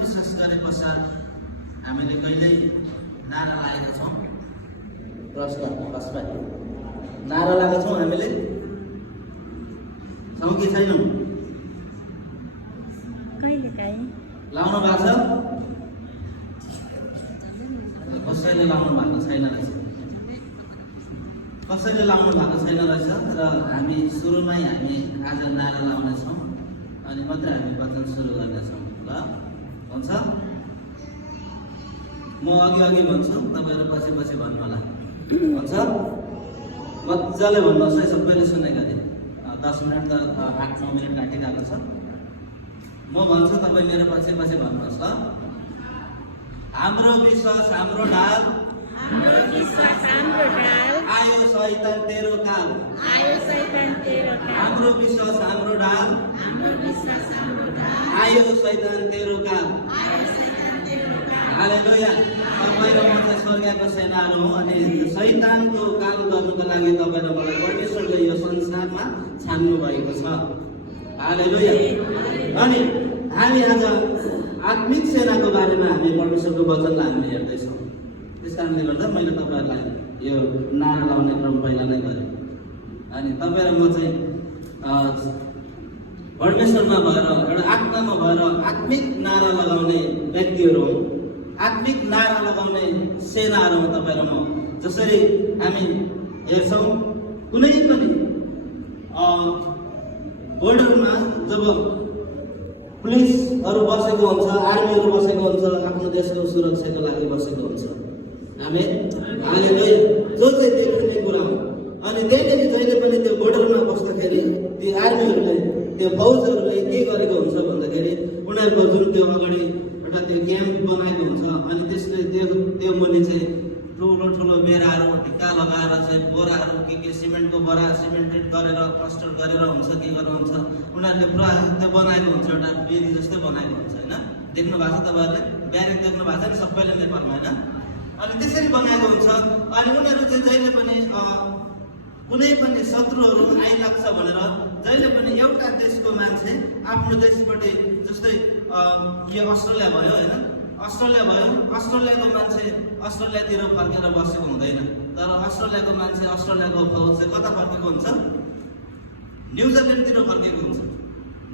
विश्वास गरे पश्चात हामीले कहिल्यै नारा लागेका छौँ? प्रश्न नारा लागेका छौँ हामीले? छौँ कि छैनौँ? लाउनु भएको छ? कसैले लाउनु भएको छैन रहेछ। कसैले लाउनु भएको छैन रहेछ र हामी सुरुमै हामी आज नारा लाउनेछौँ अनि मात्रै हामी वचन सुरु गर्नेछौँ। ल हुन्छ? म अघि भन्छु, तपाईँहरू पछि पछि भन्नु होला। हुन्छ? मजाले भन्नुहोस् है, सबैले सुन्ने गरी। 10 मिनट त 8-9 मिनट काटिरहेको छ। म भन्छु, तपाईँ मेरो पछि पछि भन्नुहोस् ल। हाम्रो विश्वास हाम्रो ढाल, आयो शैतान तेरो काल। हाम्रो विश्वास हाम्रो ढाल, आयो शैतान तेरो काल। हालेलुया। तपाईँ र म चाहिँ स्वर्गको सेनाहरू हौँ अनि शैतानको काम गर्नुको लागि तपाईँ र मलाई परमेश्वरले यो संसारमा छान्नु भएको छ। हालेलुया। अनि हामी आज आत्मिक सेनाको बारेमा हामी परमेश्वरको वचनलाई हामीले हेर्दैछौँ। त्यस कारणले गर्दा मैले तपाईँहरूलाई यो नारा लाउने क्रम पहिला नै गरेँ। अनि तपाईँ र म चाहिँ परमेश्वरमा भएर एउटा आत्मामा भएर आत्मिक नारा लगाउने व्यक्तिहरू हौँ। आत्मिक नारा लगाउने सेनाहरू हौँ तपाईँ र म। जसरी हामी हेर्छौँ कुनै पनि बोर्डरमा जब पुलिसहरू बसेको हुन्छ, आर्मीहरू बसेको हुन्छ, आफ्नो देशको सुरक्षाको लागि बसेको हुन्छ। हामी हालेलुया। जो चाहिँ देखिने कुरा हो। अनि त्यही जहिले पनि त्यो बोर्डरमा बस्दाखेरि ती आर्मीहरूले त्यो फौजहरूले के गरेको हुन्छ भन्दाखेरि उनीहरूको जुन त्यो अगाडि एउटा त्यो क्याम्प बनाएको हुन्छ अनि त्यसले त्यो मुनि चाहिँ ठुलो बेराहरू ढिक्का लगाएर चाहिँ बोराहरू के सिमेन्टको बोरा सिमेन्टेड गरेर प्लास्टर गरेर हुन्छ के गरेर हुन्छ उनीहरूले पुरा त्यो बनाएको हुन्छ, एउटा बेरी जस्तै बनाएको हुन्छ होइन। देख्नु भएको छ तपाईँहरूले? ब्यारेक देख्नु भएको छ नि सबैले नेपालमा होइन? अनि त्यसरी बनाएको हुन्छ। अनि उनीहरू चाहिँ जहिले पनि कुनै पनि शत्रुहरू आइलाग्छ भनेर जहिले पनि एउटा देशको मान्छे आफ्नो देशपट्टि, जस्तै यो अस्ट्रेलिया भयो होइन, अस्ट्रेलियाको मान्छे अस्ट्रेलियातिर फर्केर बसेको हुँदैन। तर अस्ट्रेलियाको मान्छे अस्ट्रेलियाको फौज चाहिँ कता फर्केको हुन्छ? न्युजिल्यान्डतिर फर्केको हुन्छ,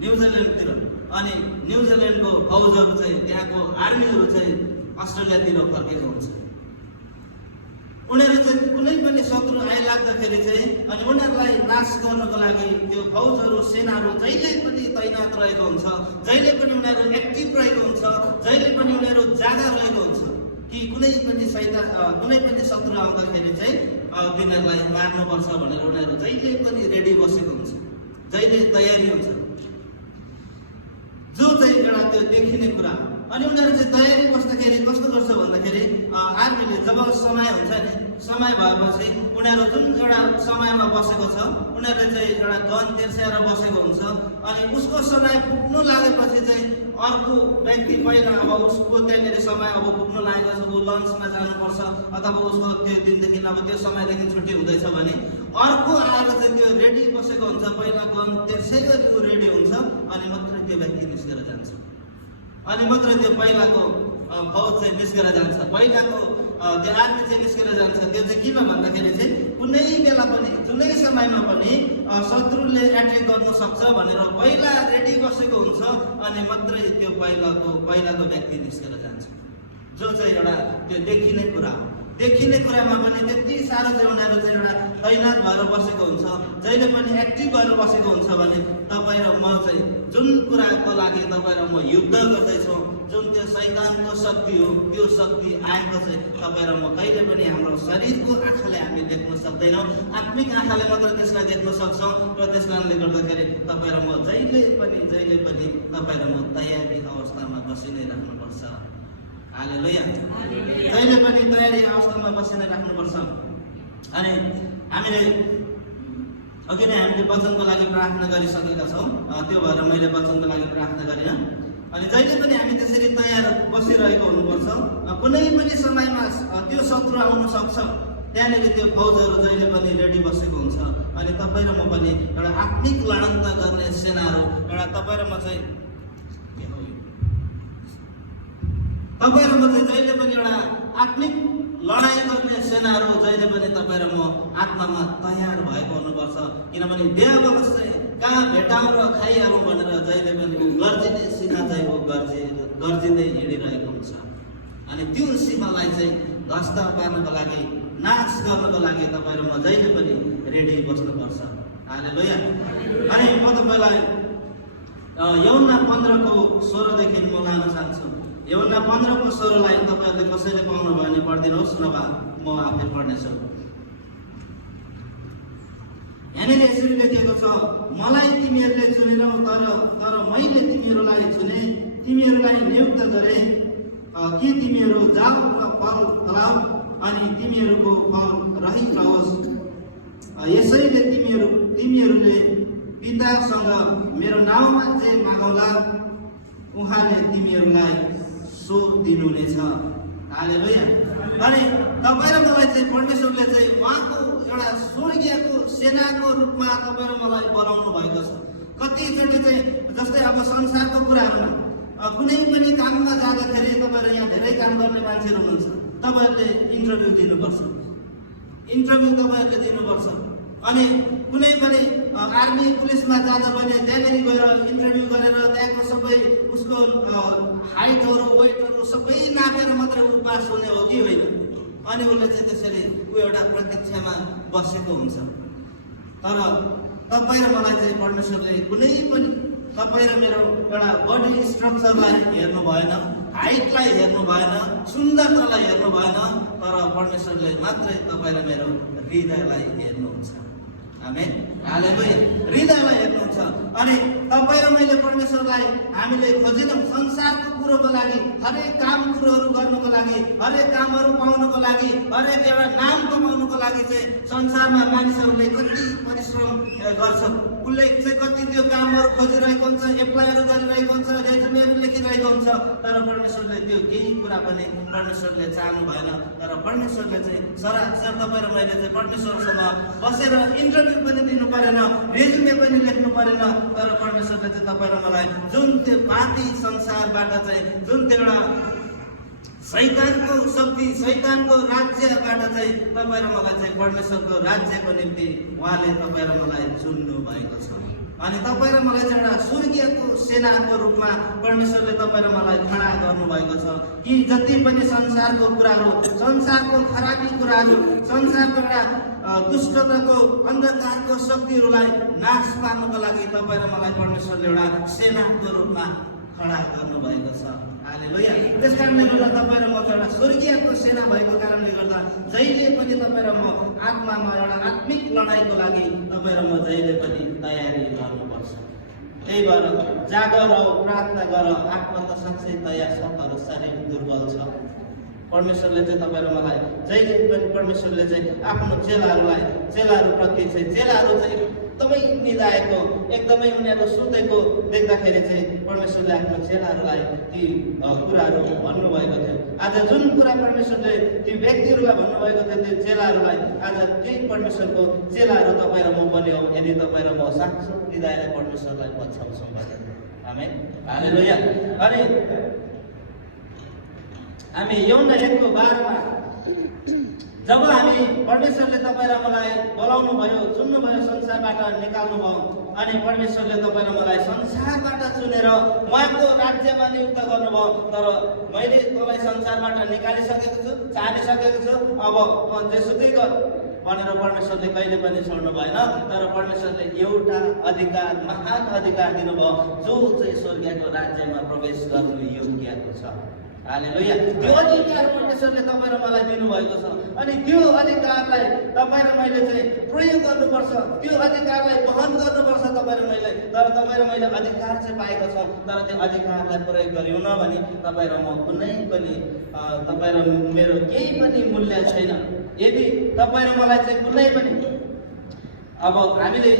न्युजिल्यान्डतिर। अनि न्युजिल्यान्डको फौजहरू चाहिँ त्यहाँको आर्मीहरू चाहिँ अस्ट्रेलियातिर फर्केको हुन्छ। उनीहरू चाहिँ कुनै पनि शत्रु आइलाग्दाखेरि चाहिँ अनि उनीहरूलाई नाश गर्नको लागि त्यो फौजहरू सेनाहरू जहिले पनि तैनात रहेको हुन्छ, जहिले पनि उनीहरू एक्टिभ रहेको हुन्छ, जहिले पनि उनीहरू जागा रहेको हुन्छ कि कुनै पनि शत्रु आउँदाखेरि चाहिँ तिनीहरूलाई मार्नुपर्छ भनेर उनीहरू जहिले पनि रेडी बसेको हुन्छ, जहिले तयारी हुन्छ। जो चाहिँ एउटा त्यो देखिने कुरा। अनि उनीहरू चाहिँ तयारी बस्दाखेरि कस्तो गर्छ भन्दाखेरि आर्मीले जब समय हुन्छ नि, समय भएपछि उनीहरू जुन एउटा समयमा बसेको छ उनीहरूले चाहिँ एउटा गन तेर्स्याएर बसेको हुन्छ। अनि उसको समय पुग्नु लागेपछि चाहिँ अर्को व्यक्ति पहिला अब उसको त्यहाँनिर समय अब पुग्नु लागेको छ, ऊ लन्चमा जानुपर्छ अथवा उसको त्यो दिनदेखि अब त्यो समयदेखि छुट्टी हुँदैछ भने अर्को आएर चाहिँ त्यो रेडी बसेको हुन्छ, पहिला गन तेर्स्याएर ऊ रेडी हुन्छ अनि मात्रै त्यो व्यक्ति निस्केर जान्छ। अनि मात्रै त्यो पहिलाको फौज चाहिँ निस्केर जान्छ, पहिलाको त्यो आर्मी चाहिँ निस्केर जान्छ। त्यो चाहिँ किन भन्दाखेरि चाहिँ कुनै बेला पनि जुनै समयमा पनि शत्रुले एट्याक गर्न सक्छ भनेर पहिला रेडी बसेको हुन्छ अनि मात्रै त्यो पहिलाको व्यक्ति निस्केर जान्छ। जो चाहिँ एउटा त्यो देखिने कुरा हो। देखिने कुरामा पनि त्यति साह्रो चाहिँ उनीहरू चाहिँ एउटा तैनात भएर बसेको हुन्छ, जहिले पनि एक्टिभ भएर बसेको हुन्छ भने तपाईँ र म चाहिँ जुन कुराको लागि तपाईँ र म युद्ध गर्दैछौँ, जुन त्यो शैतानको शक्ति हो, त्यो शक्ति आएको चाहिँ तपाईँ र म कहिले पनि हाम्रो शरीरको आँखाले हामी देख्न सक्दैनौँ, आत्मिक आँखाले मात्र त्यसलाई देख्न सक्छौँ। र त्यस कारणले गर्दाखेरि तपाईँ र म जहिले पनि तपाईँ र म तयारी अवस्थामा बसि नै राख्नुपर्छ। हालेलुया। जहिले पनि तयारी अवस्थामा बसि नै राख्नुपर्छ। अनि हामीले अघि नै हामीले वचनको लागि प्रार्थना गरिसकेका छौँ, त्यो भएर मैले वचनको लागि प्रार्थना गरिनँ। अनि जहिले पनि हामी त्यसरी तयार बसिरहेको हुनुपर्छ। कुनै पनि समयमा त्यो शत्रु आउन सक्छ, त्यहाँनिर त्यो फौजहरू जहिले पनि रेडी बसेको हुन्छ। अनि तपाईँ र म पनि एउटा आत्मिक लडत गर्ने सेनाहरू, एउटा तपाईँ र म चाहिँ तपाईँ र म चाहिँ जहिले पनि एउटा आत्मिक लडाइँ गर्ने सेनाहरू जहिले पनि तपाईँ र म आत्मामा तयार भएको हुनुपर्छ। किनभने देहबस चाहिँ कहाँ भेटाउँ र खाइहालौँ भनेर जहिले पनि गर्जिने सिंह चाहिँ ऊ गर्जिँदै हिँडिरहेको हुन्छ। अनि त्यो सिंहलाई चाहिँ ध्वस्त पार्नको लागि, नाश गर्नको लागि तपाईँ र म जहिले पनि रेडी बस्नुपर्छ। हालेलुया। अनि म तपाईँलाई यूहन्ना 15:16 म लान चाहन्छु। यूहन्ना 15:16 तपाईँहरूले कसैले पाउनु भयो भने पढिदिनुहोस्, नभए म आफै पढ्नेछु। यहाँनिर यसरी लेखिएको छ, मलाई तिमीहरूले चुनेनौ, तर मैले तिमीहरूलाई चुने, तिमीहरूलाई नियुक्त गरे कि तिमीहरू जाऊ र फल फलाऊ अनि तिमीहरूको फल रहिरहोस्। यसैले तिमीहरूले पितासँग मेरो नाउँमा जे मागौला उहाँले तिमीहरूलाई सो दिनुहुनेछ। हालेलुया। अनि तपाईँ र मलाई चाहिँ परमेश्वरले चाहिँ उहाँको एउटा स्वर्गीयको सेनाको रूपमा तपाईँ र मलाई बनाउनु भएको छ। कतिचोटि चाहिँ जस्तै अब संसारको कुराहरूमा कुनै पनि काममा जाँदाखेरि तपाईँहरू यहाँ धेरै काम गर्ने मान्छेहरू हुनुहुन्छ, तपाईँहरूले इन्टरभ्यू दिनुपर्छ। तपाईँहरूले दिनुपर्छ। अनि कुनै पनि आर्मी पुलिसमा जाँदा पनि त्यहाँनिर गएर इन्टरभ्यू गरेर त्यहाँको सबै उसको हाइटहरू वेटहरू सबै नापेर मात्रै ऊ पास हुने हो कि होइन। अनि उसले चाहिँ त्यसरी ऊ एउटा प्रतीक्षामा बसेको हुन्छ। तर तपाईँ र मलाई चाहिँ परमेश्वरले कुनै पनि तपाईँ र मेरो एउटा बडी स्ट्रक्चरलाई हेर्नु भएन, हाइटलाई हेर्नु भएन, सुन्दरतालाई हेर्नु भएन, तर परमेश्वरले मात्रै तपाईँ र मेरो हृदयलाई हेर्नुहुन्छ। आमेन। हालेलुया। हृदयलाई हेर्नुहुन्छ। अनि तपाईँ र मैले परमेश्वरलाई हामीले खोजेनौँ संसारको कुरोको लागि, हरेक काम कुरोहरू गर्नुको लागि, हरेक कामहरू पाउनुको लागि, हरेक एउटा नाम कमाउनुको लागि चाहिँ संसारमा मानिसहरूले कति परिश्रम गर्छन्। उसले चाहिँ कति त्यो कामहरू खोजिरहेको हुन्छ, एप्लाईहरू गरिरहेको हुन्छ, रेजुमेहरू लेखिरहेको हुन्छ। तर परमेश्वरले त्यो केही कुरा पनि परमेश्वरले चाहनु भएन। तर परमेश्वरले चाहिँ सरासर तपाईँ र मैले चाहिँ परमेश्वरसँग बसेर इन्टरभ्यू पनि दिनु परेन, रेजुमे पनि लेख्नु परेन। तर परमेश्वरले चाहिँ तपाईँ र मलाई जुन त्यो पापी संसारबाट चाहिँ जुन त्यो एउटा शैतानको शक्ति, शैतानको राज्यबाट चाहिँ तपाईँ र मलाई चाहिँ परमेश्वरको राज्यको निम्ति उहाँले तपाईँ र मलाई चुन्नु भएको छ। अनि तपाईँ र मलाई चाहिँ एउटा स्वर्गीयको सेनाको रूपमा परमेश्वरले तपाईँ र मलाई खडा गर्नुभएको छ कि जति पनि संसारको कुराहरू, संसारको खराबी कुराहरू, संसारको एउटा दुष्टताको अन्धकारको शक्तिहरूलाई नाश पार्नको लागि तपाईँ र मलाई परमेश्वरले एउटा सेनाको रूपमा खडा गर्नुभएको छ। हालेलुया। त्यस कारणले गर्दा तपाईँ र म एउटा स्वर्गीयको सेना भएको कारणले गर्दा जहिले पनि तपाईँ र म आत्मामा एउटा आत्मिक लडाइँको लागि तपाईँ र म जहिले पनि तयारी गर्नुपर्छ। त्यही भएर जाग र प्रार्थना गर, आत्मा त साँच्चै तयार छ तर शरीर दुर्बल छ। परमेश्वरले चाहिँ तपाईँ र मलाई जहिले पनि परमेश्वरले चाहिँ आफ्नो चेलाहरूप्रति चाहिँ चेलाहरू चाहिँ एकदमै निदाएको, एकदमै उनीहरू सुतेको देख्दाखेरि चाहिँ परमेश्वरले आफ्नो चेलाहरूलाई ती कुराहरू भन्नुभएको थियो। आज जुन कुरा परमेश्वरले ती व्यक्तिहरूलाई भन्नुभएको थियो त्यो चेलाहरूलाई, आज त्यही परमेश्वरको चेलाहरू तपाईँ र म पनि हौ यदि तपाईँ र म साँचो हृदयलाई परमेश्वरलाई पछ्याउँछौँ भने। आमेन। हालेलुया। अनि हामी यूहन्ना 1:12 जब हामी परमेश्वरले तपाईँ र मलाई बोलाउनु भयो, चुन्नु भयो, संसारबाट निकाल्नु भयो, अनि परमेश्वरले तपाईँ र मलाई संसारबाट चुनेर उहाँको राज्यमा नियुक्त गर्नुभयो। तर मैले तपाईँ संसारबाट निकालिसकेको छु, चालिसकेको छु, अब जेसुकै गर भनेर परमेश्वरले कहिले पनि छोड्नु भएन। तर परमेश्वरले एउटा अधिकार, महान अधिकार दिनुभयो जो चाहिँ स्वर्गीयको राज्यमा प्रवेश गर्नु योग्यको छ। हालेलुया। त्यो अधिकार परमेश्वरले तपाईँ र मलाई दिनुभएको छ। अनि त्यो अधिकारलाई तपाईँ र मैले चाहिँ प्रयोग गर्नुपर्छ, त्यो अधिकारलाई वहन गर्नुपर्छ तपाईँ र मैले। तर तपाईँ र मैले अधिकार चाहिँ पाएको छ, तर त्यो अधिकारलाई प्रयोग गरिएन भने तपाईँ र म कुनै पनि तपाईँ र मेरो केही पनि मूल्य छैन। यदि तपाईँ र मलाई चाहिँ कुनै पनि अब हामीले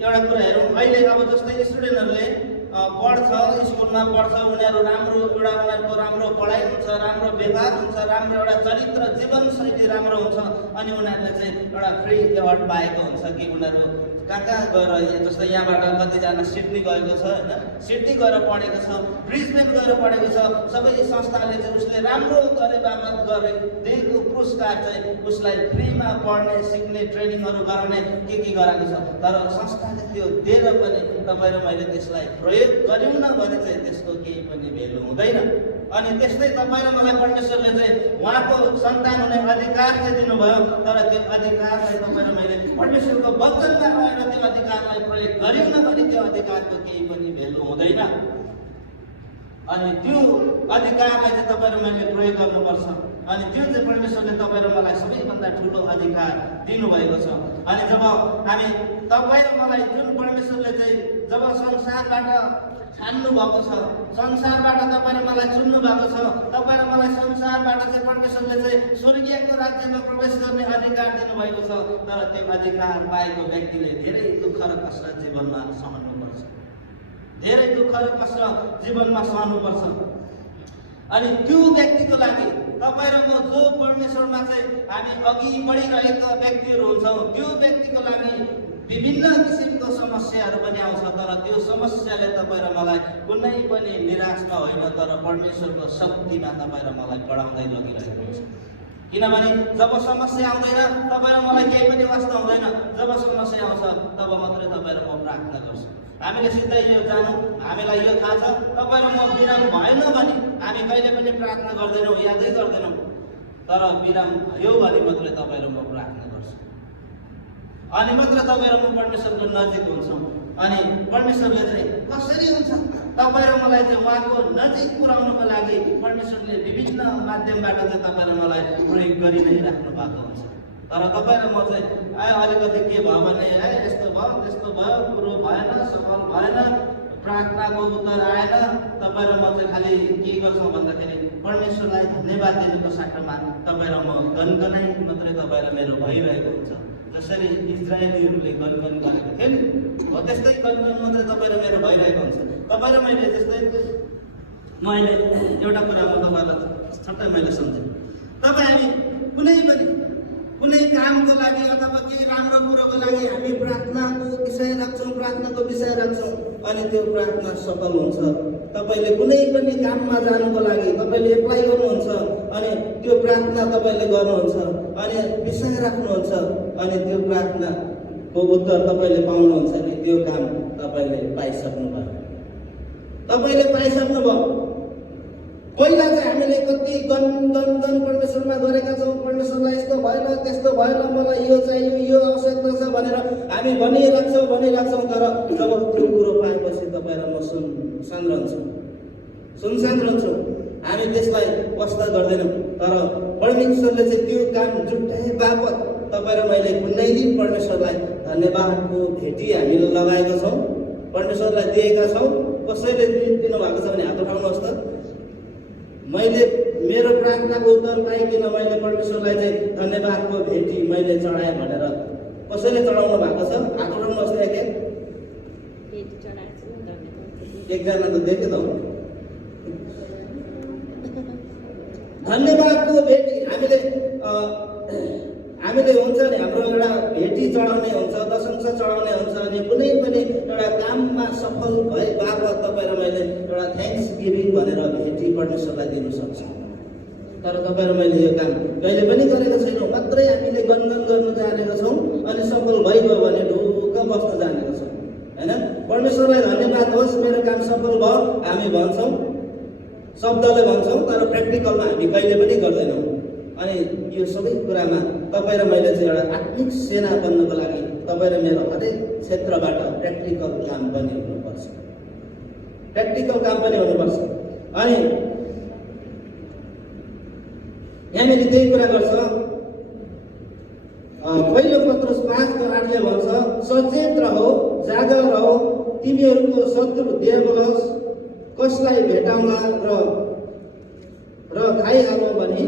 एउटा कुरा हेरौँ, अहिले अब जस्तै स्टुडेन्टहरूले पढ्छ, स्कुलमा पढ्छ, उनीहरू राम्रो एउटा उनीहरूको राम्रो पढाइ हुन्छ, राम्रो व्यवहार हुन्छ, राम्रो एउटा चरित्र जीवनशैली राम्रो हुन्छ, अनि उनीहरूले चाहिँ एउटा फ्री एवार्ड पाएको हुन्छ कि उनीहरू कहाँ कहाँ गएर जस्तै यहाँबाट कतिजना सिडनी गएको छ होइन, सिडनी गएर पढेको छ, ब्रिस्बेन गएर पढेको छ। सबै संस्थाले चाहिँ उसले राम्रो गरे बापत गरे दिएको पुरस्कार चाहिँ उसलाई फ्रीमा पढ्ने सिक्ने ट्रेनिङहरू गराउने के गराएको छ। तर संस्थाले त्यो दिएर पनि तपाईँ र मैले त्यसलाई प्रयोग गऱ्यौँ न भने चाहिँ त्यसको केही पनि भेल्यु हुँदैन। अनि त्यस्तै तपाईँ र मलाई परमेश्वरले चाहिँ उहाँको सन्तान हुने अधिकार चाहिँ दिनुभयो, तर त्यो अधिकारलाई तपाईँ र मैले परमेश्वरको वचनमा रहेर त्यो अधिकारलाई प्रयोग गऱ्यौँ न भने त्यो अधिकारको केही पनि भेल्यु हुँदैन। अनि त्यो अधिकारलाई चाहिँ तपाईँ र मैले प्रयोग गर्नुपर्छ। अनि त्यो चाहिँ परमेश्वरले तपाईँ र मलाई सबैभन्दा ठुलो अधिकार दिनुभएको छ। अनि जब हामी तपाईँ र मलाई जुन परमेश्वरले चाहिँ जब संसारबाट छान्नु भएको छ, संसारबाट तपाईँ र मलाई चुन्नु भएको छ, तपाईँ र मलाई संसारबाट चाहिँ परमेश्वरले चाहिँ स्वर्गीयको राज्यमा प्रवेश गर्ने अधिकार दिनुभएको छ। तर त्यो अधिकार पाएको व्यक्तिले धेरै दुःख र कष्ट जीवनमा सहनुपर्छ, धेरै दुःख र कष्ट जीवनमा सहनुपर्छ। अनि त्यो व्यक्तिको लागि तपाईँ र म जो परमेश्वरमा चाहिँ हामी अघि बढिरहेका व्यक्तिहरू हुन्छौँ, त्यो व्यक्तिको लागि विभिन्न किसिमको समस्याहरू पनि आउँछ। तर त्यो समस्याले तपाईँ र मलाई कुनै पनि निराशमा होइन, तर परमेश्वरको शक्तिमा तपाईँ र मलाई बढाउँदै लगिरहेको हुन्छ। किनभने जब समस्या आउँदैन तपाईँ र मलाई केही पनि वास्ता हुँदैन। जब समस्या आउँछ तब मात्रै तपाईँ र म प्रार्थना गर्छु। हामीले सिधै यो जानु, हामीलाई यो थाहा छ तपाईँ र म विराम भएन भने हामी कहिले पनि प्रार्थना गर्दैनौँ, यादै गर्दैनौँ। तर विराम भयो भने मात्रै तपाईँ र म प्रार्थना गर्छु। अनि मात्र तपाईँ र म परमेश्वरको नजिक हुन्छौँ। अनि परमेश्वरले चाहिँ कसरी हुन्छ तपाईँ र मलाई चाहिँ उहाँको नजिक पुर्याउनको लागि परमेश्वरले विभिन्न माध्यमबाट चाहिँ तपाईँ र मलाई प्रयोग गरि नै राख्नु भएको हुन्छ। तर तपाईँ र म चाहिँ अलिकति के भयो भने यस्तो भयो त्यस्तो भयो, कुरो भएन, सफल भएन, प्रार्थनाको उत्तर आएन, तपाईँ र म चाहिँ खालि के गर्छौँ भन्दाखेरि परमेश्वरलाई धन्यवाद दिनुको साटोमा तपाईँ र म गनगनाइ मात्रै तपाईँ र मेरो भइरहेको हुन्छ। जसरी इजरायलीहरूले गनगन गरेको थियो नि, हो त्यस्तै गनगन मात्रै तपाईँ र मेरो भइरहेको हुन्छ। तपाईँ र मैले जस्तै मैले एउटा कुरा म तपाईँलाई छट्टै मैले सम्झेँ। तपाईँ हामी कुनै कामको लागि अथवा केही राम्रो कुरोको लागि हामी प्रार्थनाको विषय राख्छौँ अनि त्यो प्रार्थना सफल हुन्छ। तपाईँले कुनै पनि काममा जानुको लागि तपाईँले एप्लाई गर्नुहुन्छ अनि त्यो प्रार्थना तपाईँले गर्नुहुन्छ अनि विषय राख्नुहुन्छ अनि त्यो प्रार्थनाको उत्तर तपाईँले पाउनुहुन्छ कि त्यो काम तपाईँले पाइसक्नुभयो। पहिला चाहिँ हामीले कति गन परमेश्वरमा गरेका छौँ, परमेश्वरलाई यस्तो भएन त्यस्तो भएन, मलाई यो चाहियो, यो आवश्यकता छ भनेर हामी भनिराख्छौँ। तर जब त्यो कुरो पाएपछि तपाईँ र म सुनसान रहन्छौँ, हामी त्यसलाई वास्ता गर्दैनौँ। तर परमेश्वरले चाहिँ त्यो काम जुटाए बापत तपाईँ र मैले कुनै दिन परमेश्वरलाई धन्यवादको भेटी हामीले लगाएका छौँ, परमेश्वरलाई दिएका छौँ। कसैले दिनुभएको छ भने हात उठाउनुहोस् त। मैले मेरो प्रार्थनाको उत्तर पाइकन मैले परमेश्वरलाई चाहिँ धन्यवादको भेटी मैले चढाएँ भनेर कसैले चढाउनु भएको छ? हात उठाउनुहोस् त। एकजना त देखेँ त। धन्यवादको भेटी हामीले हुन्छ नि, हाम्रो एउटा भेटी चढाउने हुन्छ, दशंश चढाउने हुन्छ। अनि कुनै पनि एउटा काममा सफल भए बापत तपाईँ र मैले एउटा थ्याङ्क्स गिभिङ भनेर भेटी परमेश्वरलाई दिन सक्छौँ। तर तपाईँ र मैले यो काम कहिले पनि गरेका छैनौँ, मात्रै हामीले गनगन गर्नु जानेका छौँ अनि सफल भइगयो भने ढुक्क बस्न जानेका छौँ होइन। परमेश्वरलाई धन्यवाद होस् मेरो काम सफल भयो हामी भन्छौँ, शब्दले भन्छौँ, तर प्र्याक्टिकलमा हामी कहिले पनि गर्दैनौँ। अनि यो सबै कुरामा तपाईँ र मैले चाहिँ एउटा आत्मिक सेना बन्नको लागि तपाईँ र मेरो हरेक क्षेत्रबाट प्र्याक्टिकल काम पनि हुनुपर्छ। अनि यहाँनिर त्यही कुरा गर्छ। पहिलो पत्रुस 5:8ले भन्छ, सचेत रहो, जागर रहो, तिमीहरूको शत्रु दियाबलस कसलाई भेटाउला र खाइहालौँ भनी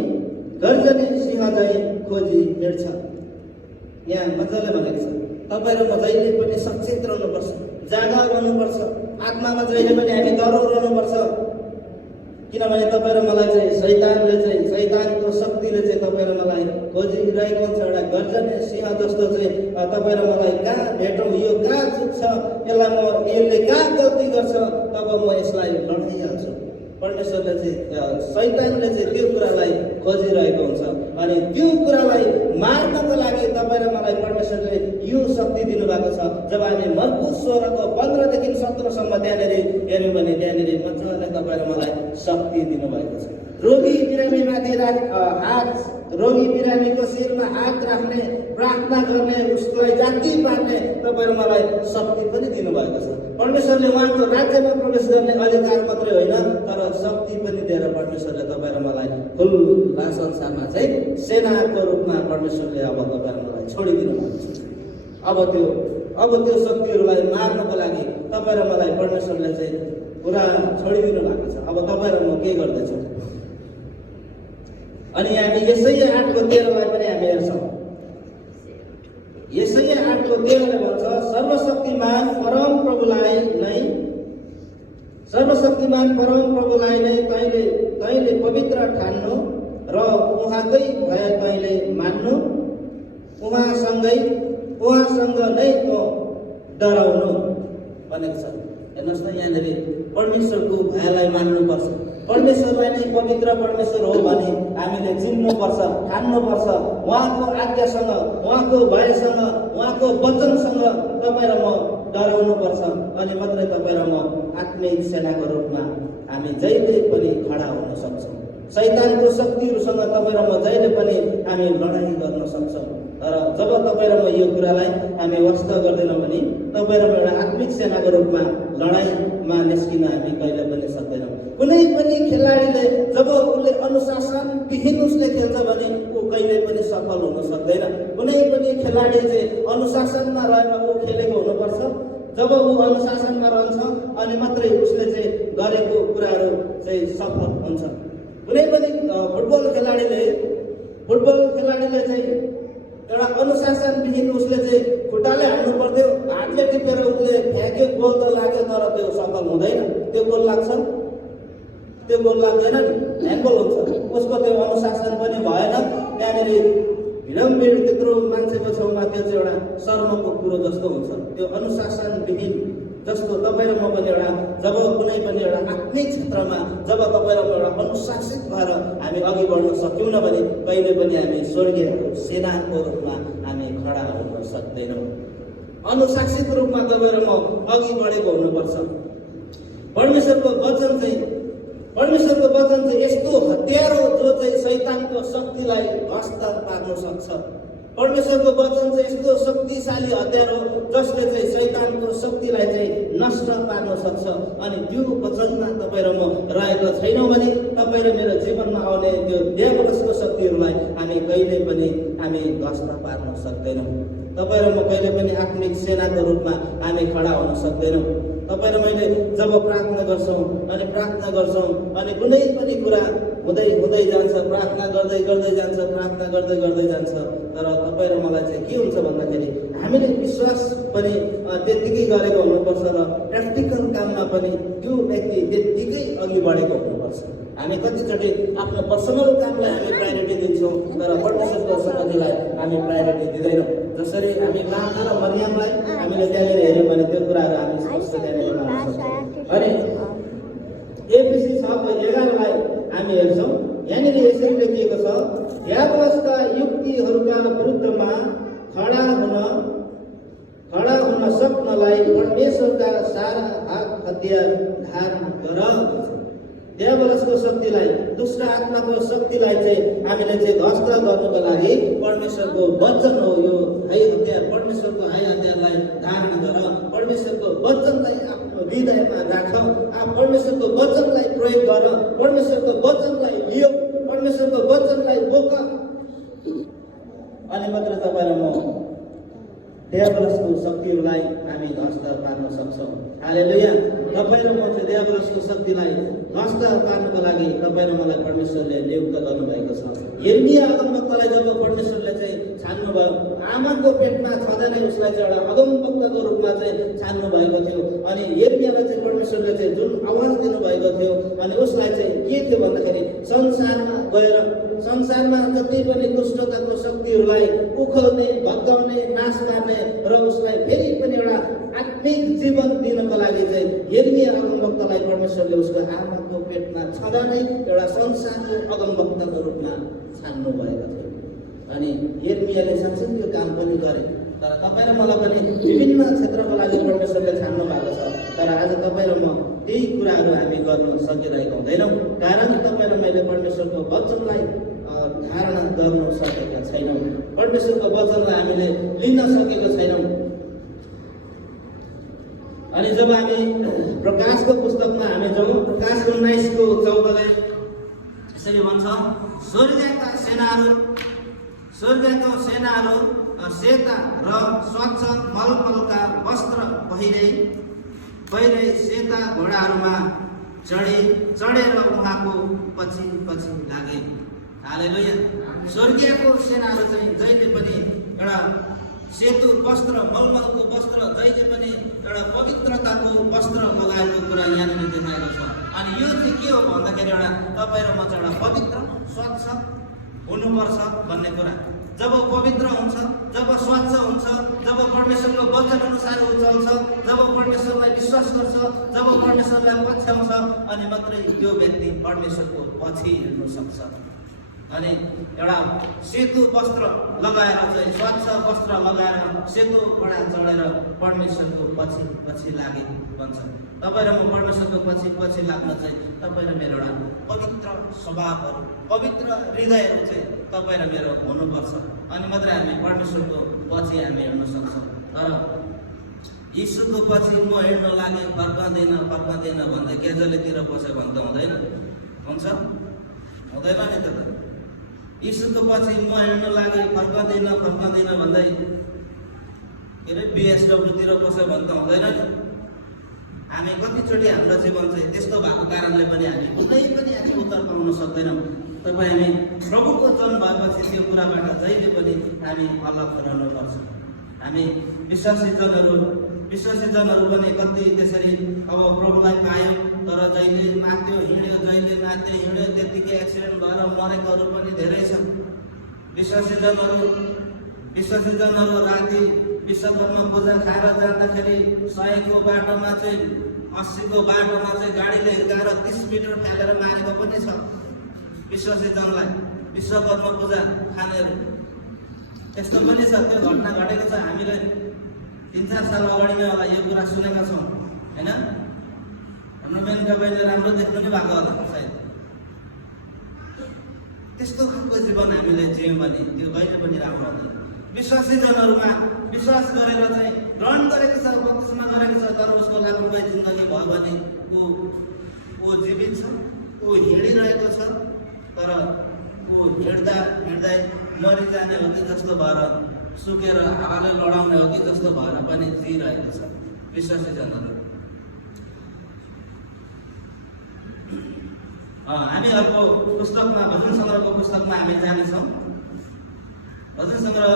गर्जने सिंह झैँ खोजी हिँड्छ। यहाँ मजाले भनेको छ तपाईँ र म जहिले पनि सचेत रहनुपर्छ, जागर रहनुपर्छ, आत्मामा जहिले पनि हामी डराउ रहनुपर्छ। किनभने तपाईँ र मलाई चाहिँ शैतानको शक्तिले चाहिँ तपाईँ र मलाई खोजिरहेको हुन्छ। एउटा गर्जने सिंह जस्तो चाहिँ तपाईँ र मलाई कहाँ भेटौँ, यो कहाँ चुक्छ, यसले कहाँ गल्ती गर्छ, तब म यसलाई लडाइहाल्छु। परमेश्वरले चाहिँ शैतानले चाहिँ त्यो कुरालाई खोजिरहेको हुन्छ अनि त्यो कुरालाई मार्नको लागि तपाईँ र मलाई परमेश्वरले यो शक्ति दिनुभएको छ। जब हामी मर्कुस 16:15 देखि 17 त्यहाँनिर हेऱ्यौँ भने त्यहाँनिर मजाले तपाईँ र मलाई शक्ति दिनुभएको छ। रोगी बिरामीमाथि रोगी बिरामीको शिरमा हात राख्ने, प्रार्थना गर्ने, उसलाई जाति पार्ने तपाईँ र मलाई शक्ति पनि दिनुभएको छ। परमेश्वरले उहाँको राज्यमा प्रवेश गर्ने अधिकार मात्रै होइन तर शक्ति पनि दिएर परमेश्वरले तपाईँ र मलाई खुल्ला संसारमा चाहिँ सेनाको रूपमा परमेश्वरले अब तपाईँ र मलाई छोडिदिनु भएको छ। अब त्यो शक्तिहरूलाई मार्नको लागि तपाईँ र मलाई परमेश्वरले चाहिँ पुरा छोडिदिनु भएको छ। अब तपाईँ र म के गर्दैछौँ? अनि हामी यसैया 8:13 पनि हामी हेर्छौँ। यसैया 8:13 भन्छ, सर्वशक्तिमान परम प्रभुलाई नै तैँले पवित्र ठान्नु र उहाँकै भय तैँले मान्नु, उहाँसँग नै त डराउनु भनेको छ। हेर्नुहोस् त, यहाँनिर परमेश्वरको भयलाई मान्नुपर्छ। परमेश्वरलाई नै पवित्र परमेश्वर हो भने हामीले चिन्नुपर्छ, ठान्नुपर्छ। उहाँको आज्ञासँग, उहाँको भयसँग, उहाँको वचनसँग तपाईँ र म डराउनुपर्छ। अनि मात्रै तपाईँ र म आत्मिक सेनाको रूपमा हामी जहिले पनि खडा हुन सक्छौँ। शैतानको शक्तिहरूसँग तपाईँ र म जहिले पनि हामी लडाइँ गर्न सक्छौँ। तर जब तपाईँ र म यो कुरालाई हामी वास्ता गर्दैनौँ भने तपाईँ र म एउटा आत्मिक सेनाको रूपमा लडाइँमा निस्किन हामी कहिले पनि सक्दैनौँ। कुनै पनि खेलाडीले जब उसले अनुशासनविहीन उसले खेल्छ भने ऊ कहिले पनि सफल हुन सक्दैन। कुनै पनि खेलाडी चाहिँ अनुशासनमा रहेर ऊ खेलेको हुनुपर्छ। जब ऊ अनुशासनमा रहन्छ अनि मात्रै उसले चाहिँ गरेको कुराहरू चाहिँ सफल हुन्छ। कुनै पनि फुटबल खेलाडीले चाहिँ एउटा अनुशासनविहीन उसले चाहिँ खुट्टाले हान्नु पर्थ्यो, हातले टिपेर उसले फ्याँक्यो, गोल त लाग्यो तर त्यो सफल हुँदैन। त्यो गोल लाग्छ? त्यो गोल लाग्दैन नि, ह्यान्डबल हुन्छ। उसको त्यो अनुशासन पनि भएन। त्यहाँनिर भिडम्बिड त्यत्रो मान्छेको छेउमा त्यो चाहिँ एउटा शर्मको कुरो जस्तो हुन्छ। त्यो अनुशासनविहीन जस्तो तपाईँ र म पनि एउटा जब कुनै पनि एउटा आत्मिक क्षेत्रमा जब तपाईँ र म एउटा अनुशासित भएर हामी अघि बढ्न सक्यौँ भने कहिले पनि हामी स्वर्गीय सेनाको रूपमा हामी खडा हुन सक्दैनौँ। अनुशासित रूपमा तपाईँ र म अघि बढेको हुनुपर्छ। परमेश्वरको वचन चाहिँ यस्तो हतियार हो जो चाहिँ शैतानको शक्तिलाई ध्वस्त पार्न सक्छ। परमेश्वरको वचन चाहिँ यस्तो शक्तिशाली हतियार हो जसले चाहिँ शैतानको शक्तिलाई चाहिँ नष्ट पार्न सक्छ। अनि त्यो वचनमा तपाईँ र म रहेको छैनौँ भने तपाईँ र मेरो जीवनमा आउने त्यो देवको शक्तिहरूलाई हामी कहिले पनि हामी ध्वस्त पार्न सक्दैनौँ। तपाईँ र म कहिले पनि आत्मिक सेनाको रूपमा हामी खडा हुन सक्दैनौँ। तपाईँ र मैले जब प्रार्थना गर्छौँ अनि कुनै पनि कुरा हुँदै जान्छ, प्रार्थना गर्दै जान्छ। तर तपाईँ र मलाई चाहिँ के हुन्छ भन्दाखेरि हामीले विश्वास पनि त्यत्तिकै गरेको हुनुपर्छ र प्र्याक्टिकल काममा पनि त्यो व्यक्ति त्यत्तिकै अघि बढेको हुनुपर्छ। हामी कतिचोटि आफ्नो पर्सनल कामलाई हामी प्रायोरिटी दिन्छौँ तर परमेश्वरको संगतिलाई हामी प्रायोरिटी दिँदैनौँ। जसरी हामी मार्था र मरियमलाई हामीले त्यहाँनिर हेऱ्यौँ भने त्यो कुराहरू हामी स्पष्ट त्यहाँनिर पाउन सक्छौँ। अनि एफिसी 6:11 हामी हेर्छौँ। यहाँनिर यसरी लेखिएको छ, दियाबलसका युक्तिहरूका विरुद्धमा खडा हुन सक्नलाई परमेश्वरका सारा हतियार धारण गर। दियाबलसको शक्तिलाई, दुष्ट आत्माको शक्तिलाई चाहिँ हामीले चाहिँ ध्वस्त गर्नको लागि परमेश्वरको वचन हो यो हाई हतियार। परमेश्वरको हाई हतियारलाई धारण गर, परमेश्वरको वचनलाई आफ्नो हृदयमा राख, परमेश्वरको वचनलाई प्रयोग गर, परमेश्वरको वचनलाई लियो, परमेश्वरको वचनलाई बोक। अनि मात्र तपाईँ र म दियाबलसको शक्तिहरूलाई हामी ध्वस्त पार्न सक्छौँ। हालेलुया। तपाईँ र म चाहिँ दियावलसको शक्तिलाई नष्ट पार्नको लागि तपाईँ र मलाई परमेश्वरले नियुक्त गर्नुभएको छ। यिर्मिया अगमवक्तालाई जब परमेश्वरले चाहिँ छान्नुभयो, आमाको पेटमा छँदै नै उसलाई चाहिँ एउटा अगमवक्ताको रूपमा चाहिँ छान्नु भएको थियो। अनि यिर्मियालाई चाहिँ परमेश्वरले चाहिँ जुन आवाज दिनुभएको थियो, अनि उसलाई चाहिँ के थियो भन्दाखेरि संसारमा गएर संसारमा जति पनि दुष्टताको शक्तिहरूलाई उखाउने, भत्काउने, नाश पार्ने र उसलाई फेरि पनि एउटा आत्मिक जीवन दिनको लागि चाहिँ यिर्मिया अगमवक्तालाई परमेश्वरले उसको आमाको पेटमा छँदा नै एउटा संसारको अगमवक्ताको रूपमा छान्नु भएको थियो। अनि यिर्मियाले सँगसँगै त्यो काम पनि गरे। तर तपाईँ र मलाई पनि विभिन्न क्षेत्रको लागि परमेश्वरले छान्नु भएको छ। तर आज तपाईँ र म त्यही कुराहरू हामी गर्न सकिरहेका हुँदैनौँ, कारण तपाईँ र मैले परमेश्वरको वचनलाई धारणा गर्न सकेका छैनौँ। परमेश्वरको वचनलाई हामीले लिन सकेका छैनौँ। अनि जब हामी प्रकाशको पुस्तकमा हामी जाउँ, प्रकाश 19:14 यसरी भन्छ, स्वर्गका सेनाहरू सेता र स्वच्छ मलमलका वस्त्र पहिरै सेता घोडाहरूमा चढेर उहाँको पछि लागे। हालेलुया। स्वर्गीयको सेनाहरू चाहिँ जहिले पनि एउटा सेतु वस्त्र, मलमलको वस्त्र, जहिले पनि एउटा पवित्रताको वस्त्र लगाएको कुरा यहाँनिर देखाएको छ। अनि यो चाहिँ के हो भन्दाखेरि एउटा तपाईँ र म चाहिँ एउटा पवित्र स्वच्छ हुनुपर्छ भन्ने कुरा। जब पवित्र हुन्छ, जब स्वच्छ हुन्छ, जब परमेश्वरको वचन अनुसार ऊ चल्छ, जब परमेश्वरलाई विश्वास गर्छ, जब परमेश्वरलाई पछ्याउँछ, अनि मात्रै त्यो व्यक्ति परमेश्वरको पछि हिँड्न सक्छ। अनि एउटा सेतु वस्त्र लगाएर चाहिँ स्वच्छ वस्त्र लगाएर सेतु घोडा चढेर परमेश्वरको पछि लागे भन्छ। तपाईँ र म परमेश्वरको पछि लाग्न चाहिँ तपाईँ र मेरो एउटा पवित्र स्वभावहरू, पवित्र हृदयहरू चाहिँ तपाईँ र मेरो हुनुपर्छ। अनि मात्रै हामी परमेश्वरको पछि हामी हिँड्न सक्छौँ। तर यीशुको पछि म हिँड्न लागे फर्कँदैन भन्दै केजलेतिर बस्यो भने त हुँदैन, हुन्छ? हुँदैन नि त। यीशुको पछि म हिँड्न लागे फर्कँदैन भन्दै के अरे BSW बस्यो भने त हुँदैन नि। हामी कतिचोटि हाम्रो जीवन चाहिँ त्यस्तो भएको कारणले पनि हामी कुनै पनि हामी उत्तर पाउन सक्दैनौँ। तपाईँ हामी प्रभुको जन भएपछि त्यो कुराबाट जहिले पनि हामी अलग रहनुपर्छ। हामी विश्वासी जनहरू पनि कति त्यसरी अब प्रभुलाई पायौँ, तर जहिले माथ्यो हिँड्यो त्यतिकै एक्सिडेन्ट भएर मरेकोहरू पनि धेरै छन्। विश्वासी जनहरू राति विश्वकर्मा पूजा खाएर जाँदाखेरि 100को बाटोमा चाहिँ 80को बाटोमा चाहिँ गाडीले हिर्काएर 30 मिटर फ्यालेर मारेको पनि छ विश्वासी जनलाई, विश्वकर्मा पूजा खानेहरू। यस्तो पनि छ, त्यो घटना घटेको छ। हामीले 3-4 साल अगाडि नै होला यो कुरा सुनेका छौँ, होइन? हाम्रो मेनका बहिनीले राम्रो देख्नु नै भएको होला सायद। त्यस्तो खालको जीवन हामीले जियौँ भने त्यो कहिले पनि राम्रो हुँदैन। विश्वासी जनहरूमा विश्वास गरेर चाहिँ ग्रहण गरेको छ, बत्तिस्मा गरेको छ, तर उसको लाखुमय जिन्दगी भयो भने ऊ जीवित छ, ऊ हिँडिरहेको छ, तर ऊ हिँड्दै मरिजाने हो कि जस्तो भएर, सुकेर हावाले लडाउने हो कि जस्तो भएर पनि जिइरहेको छ विश्वासी जनहरू। हामी अर्को पुस्तकमा, भजन सङ्ग्रहको पुस्तकमा हामी जानेछौँ। भजन सङ्ग्रह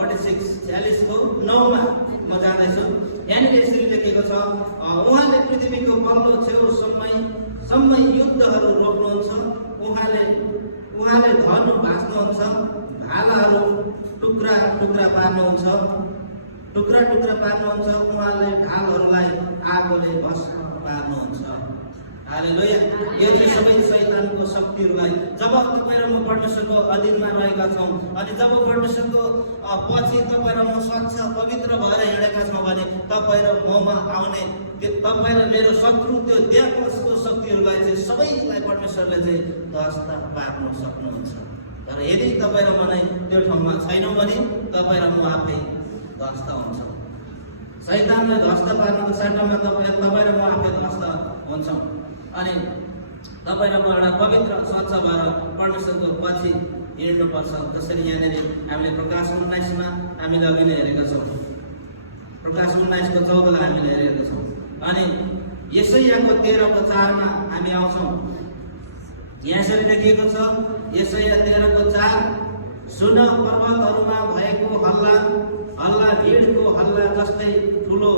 46:46-9 म जाँदैछु। यहाँनिर यसरी लेखेको छ, उहाँले पृथ्वीको पल्लो छेउसम्म युद्धहरू रोक्नुहुन्छ, उहाँले धनु भाँच्नुहुन्छ, भालाहरू टुक्रा पार्नुहुन्छ, उहाँले ढालहरूलाई आगोले भस्म पार्नुहुन्छ। हालेलुया। यो चाहिँ सबै शैतानको शक्तिहरूलाई जब तपाईँ र म परमेश्वरको अधीनमा रहेका छौँ, अनि जब परमेश्वरको पछि तपाईँ र म स्वच्छ पवित्र भएर हिँडेका छौँ भने तपाईँ र ममा आउने तपाईँ र मेरो शत्रु त्यो दियावलसको शक्तिहरूलाई चाहिँ सबैलाई परमेश्वरले चाहिँ ध्वस्त पार्न सक्नुहुन्छ। तर यदि तपाईँ र म नै त्यो ठाउँमा छैनौँ भने तपाईँ र म आफै ध्वस्त हुन्छौँ। शैतानलाई ध्वस्त पार्नुको साटोमा तपाईँ र म आफै ध्वस्त हुन्छौँ। अनि तपाईँ र म एउटा पवित्र स्वच्छ भएर परमेश्वरको पछि हिँड्नुपर्छ। जसरी यहाँनिर हामीले प्रकाश 19मा हामीले अघि नै हेरेका छौँ, प्रकाश 19:14 हामीले हेरेका छौँ। अनि यशायाको 13:4 हामी आउँछौँ। यहाँ यसरी लेखिएको छ, यशाया 13:4, सुन पर्वतहरूमा भएको हल्ला, हल्ला भिडको हल्ला जस्तै ठुलो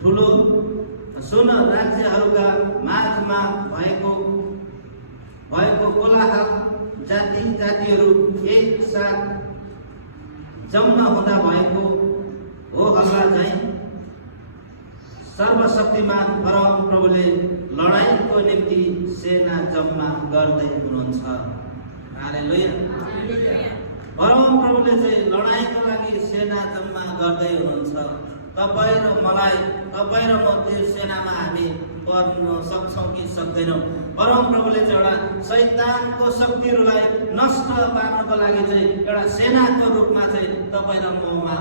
ठुलो, सुन राज्यहरूका माझमा भएको कोलाहल, जाति जातिहरू एक साथ जम्मा हुँदा भएको हो हल्ला झैँ। सर्वशक्तिमान परमप्रभुले लडाइँको निम्ति सेना जम्मा गर्दै हुनुहुन्छ। हालेलुया। परमप्रभुले चाहिँ लडाइँको लागि सेना जम्मा गर्दै हुनुहुन्छ। तपाईँ र मलाई, तपाईँ र म त्यो सेनामा हामी पर्न सक्छौँ कि सक्दैनौँ? परमप्रभुले चाहिँ एउटा शैतानको शक्तिहरूलाई नष्ट पार्नको लागि चाहिँ एउटा सेनाको रूपमा चाहिँ तपाईँ र ममा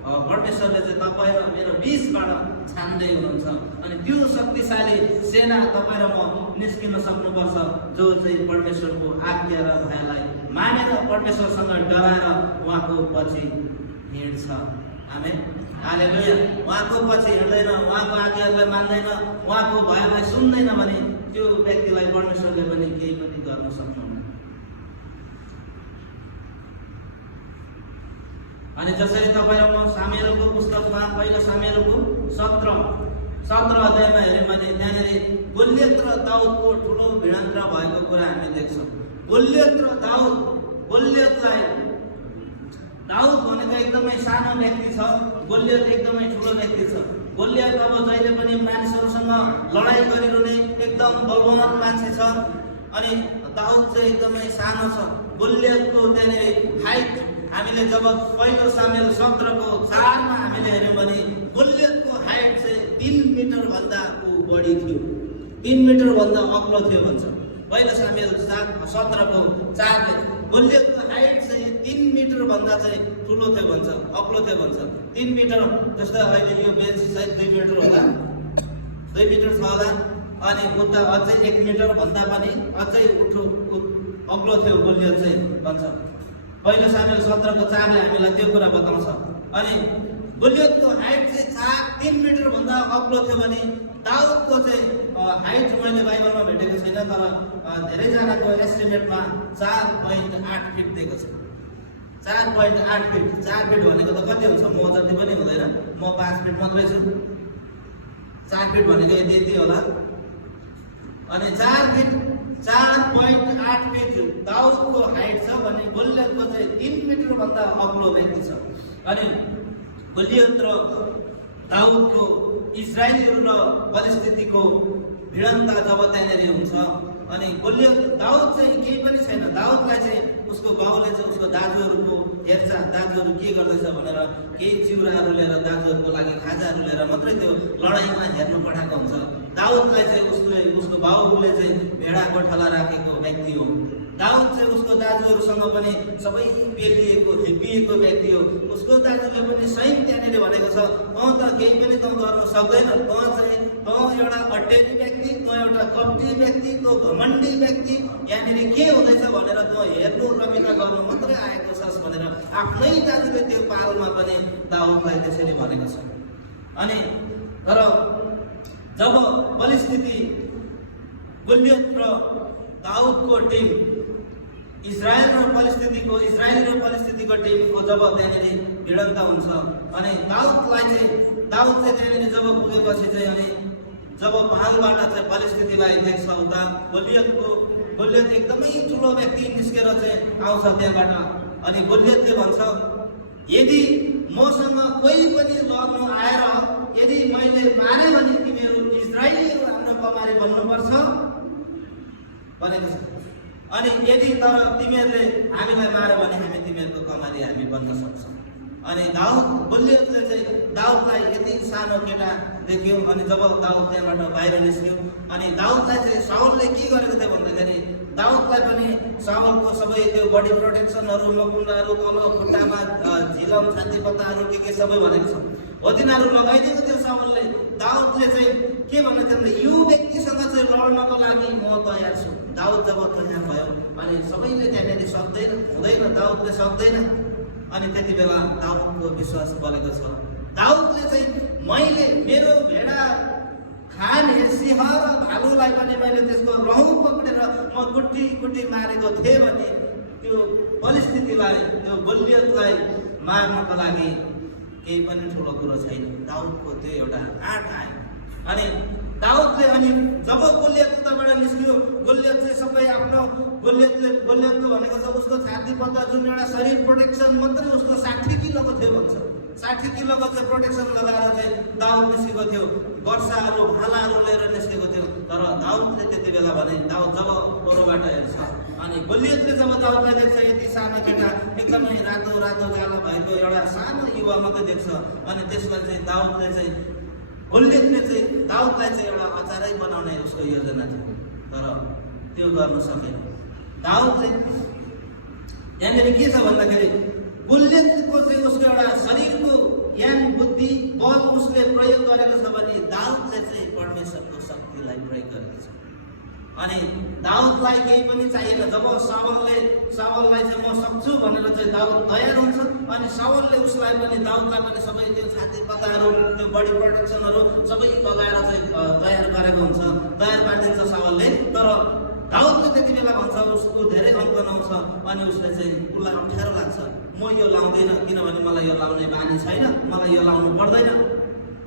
परमेश्वरले चाहिँ तपाईँ र मेरो बिचबाट छान्दै हुनुहुन्छ। अनि त्यो शक्तिशाली सेना तपाईँ र म निस्किन सक्नुपर्छ, जो चाहिँ परमेश्वरको आज्ञा र भयलाई मानेर परमेश्वरसँग डराएर उहाँको पछि हिँड्छ। आमेन। हालेलुया। उहाँको पछि हिँड्दैन, उहाँको आज्ञालाई मान्दैन, उहाँको भयलाई सुन्दैन भने त्यो व्यक्तिलाई परमेश्वरले पनि केही पनि गर्न सक्नुहुन्न। अनि जसरी तपाईँ र म सामेलको पुस्तकमा पहिलो सामेलको 17 अध्यायमा हेऱ्यौँ भने त्यहाँनिर गोलियत र दाउदको ठुलो भिडन्त भएको कुरा हामी देख्छौँ। गोलियत र गोलियतलाई, दाउद भनेको एकदमै सानो व्यक्ति छ, गोलियत एकदमै ठुलो व्यक्ति छ। गोलियत अब जहिले पनि मानिसहरूसँग लडाइँ गरिरहने एकदम बलवान मान्छे छ, अनि दाउद चाहिँ एकदमै सानो छ। गोलियतको त्यहाँनिर हाइट हामीले जब पहिलो सामेल 17:4 हामीले हेऱ्यौँ भने गोलियतको हाइट चाहिँ 3 मिटर भन्दा बढी थियो, 3 मिटर भन्दा अग्लो थियो भन्छ। पहिलो सामेल 17:4ले गोलियतको हाइट चाहिँ 3 मिटर भन्दा चाहिँ ठुलो थियो भन्छ, अग्लो थियो भन्छ। 3 मिटर जस्तै अहिले यो बेन्च सायद 2 मिटर होला, 2 मिटर छ होला। अनि उता अझै 1 मिटर भन्दा पनि अझै अग्लो थियो गोलियत चाहिँ भन्छ। पहिलो सामेल 17:4ले हामीलाई त्यो कुरा बताउँछ। अनि गोलियतको हाइट चाहिँ 3 मिटर भन्दा अग्लो थियो भने दाउदको चाहिँ हाइट मैले बाइबलमा भेटेको छैन, तर धेरैजनाको एस्टिमेटमा 4.8 फिट दिएको छ। 4.8 फिट, 4 फिट भनेको त कति हुन्छ? म जति पनि हुँदैन, म 5 फिट मात्रै छु। 4 फिट भनेको यति होला। अनि 4.8 फिट दाउदको हाइट छ भने गोलियतको चाहिँ 3 मिटर भन्दा अग्लो व्यक्ति छ। अनि गोलियत र दाउदको इजरायलीहरू र परिस्थितिको भिडन्त जब त्यहाँनिर हुन्छ, अनि गोलियत दाउद चाहिँ केही पनि छैन। दाउदलाई चाहिँ उसको बाउले चाहिँ उसको दाजुहरूको हेरचाह, दाजुहरू के गर्दैछ भनेर केही चिउराहरू लिएर दाजुहरूको लागि खाजाहरू लिएर मात्रै त्यो लडाइँमा हेर्नु पठाएको हुन्छ। दाउदलाई चाहिँ उसको बाउले चाहिँ भेडा गोठाला राखेको व्यक्ति हो। दाउद चाहिँ उसको दाजुहरूसँग पनि सबै पेलिएको हेपिएको व्यक्ति हो। उसको दाजुले पनि सही त्यहाँनिर भनेको छ, त केही पनि त गर्न सक्दैन, त एउटा अड्डेली व्यक्ति, त एउटा कप्टी व्यक्ति, त घमण्डी व्यक्ति, यहाँनिर के हुँदैछ भनेर त हेर्नु रमिता गर्नु मात्रै आएको छस् भनेर आफ्नै दाजुले त्यो पालमा पनि दाउदलाई त्यसरी भनेको छ। अनि तर जब परिस्थिति गोलियत र दाउदको टिम इजरायली र परिस्थितिको टिमको जब त्यहाँनिर भिडन्त हुन्छ, अनि दाउद चाहिँ त्यहाँनिर जब पुगेपछि चाहिँ अनि जब पहालबाट चाहिँ परिस्थितिलाई देख्छ उता गोलियत एकदमै ठुलो व्यक्ति निस्केर चाहिँ आउँछ त्यहाँबाट। अनि गोलियतले भन्छ, यदि मसँग कोही पनि लड्नु आएर यदि मैले मारे भने तिमीहरू इजरायलीहरू हाम्रो कमारी बन्नुपर्छ भनेको छ। अनि यदि तर तिमीहरूले हामीलाई मार्यो भने हामी तिमीहरूको कमारी हामी बन्न सक्छौँ। अनि गोलियतले चाहिँ दाउदलाई यति सानो केटा देख्यो। अनि जब दाउद त्यहाँबाट बाहिर निस्क्यो, अनि दाउदलाई चाहिँ साउलले के गरेको थियो भन्दाखेरि दाउदलाई पनि साउलको सबै त्यो बडी प्रोटेक्सनहरू, मकुन्डाहरू, तल खुट्टामा झिलम, छातीपत्ताहरू के सबै भनेको छ, हो तिनीहरू लगाइदिएको थियो साउलले। दाउदले चाहिँ के भन्नु थियो भने यो व्यक्तिसँग चाहिँ लड्नको लागि म तयार छु। दाउद जब तयार भयो अनि सबैले त्यहाँनिर सक्दैन, हुँदैन, दाउदले सक्दैन। अनि त्यति बेला दाउदको विश्वास बलेको छ। दाउदले चाहिँ मैले मेरो भेडा खाने सिंह र भालुलाई पनि मैले त्यसको रौँ पक्रेर म कुटी कुटी मारेको थिएँ भने त्यो परिस्थितिलाई, त्यो गोलियतलाई मार्नको लागि केही पनि ठुलो कुरो छैन। दाउदको त्यो एउटा आँट आयो। अनि दाउदले अनि जब गोलियत उताबाट निस्क्यो, गोलियत चाहिँ सबै आफ्नो गोलियतको भनेको छ उसको छाती पर्दा जुन एउटा शरीर प्रोटेक्सन मात्रै उसको 60 किलोको थियो भन्छ। 60 किलोको चाहिँ प्रोटेक्सन लगाएर चाहिँ दाउद निस्केको थियो, वर्षाहरू भालाहरू लिएर निस्केको थियो। तर दाउदले त्यति बेला भने दाउद जब ओरोबाट हेर्छ अनि गोलियतले जब दाउदलाई देख्छ, यति सानो केटा एकदमै रातो रातो गाला भएको एउटा सानो युवा मात्रै देख्छ। अनि त्यसलाई चाहिँ दाउदले चाहिँ गोलियतले चाहिँ दाउदलाई चाहिँ एउटा अचारै बनाउने उसको योजना थियो, तर त्यो गर्न सकेन। दाउदले यहाँनिर के छ भन्दाखेरि गोलियतको चाहिँ उसको एउटा शरीरको ज्ञान बुद्धि बल उसले प्रयोग गरेको छ भने दाउदले चाहिँ परमेश्वरको शक्तिलाई प्रयोग गरेको छ। अनि दाउदलाई केही पनि चाहिएन। जब सावललाई चाहिँ म सक्छु भनेर चाहिँ दाउद तयार हुन्छ अनि सावलले उसलाई पनि दाउदलाई पनि सबै त्यो छाती पताहरू, त्यो बडी प्रोटेक्सनहरू सबै लगाएर चाहिँ तयार गरेको हुन्छ, तयार पारिदिन्छ सावलले। तर दाउदले त्यति बेला भन्छ, उसको धेरै अन्कनाउँछ अनि उसले चाहिँ उसलाई अप्ठ्यारो लाग्छ, म यो लाउँदैन किनभने मलाई यो लाउने बानी छैन, मलाई यो लाउनु पर्दैन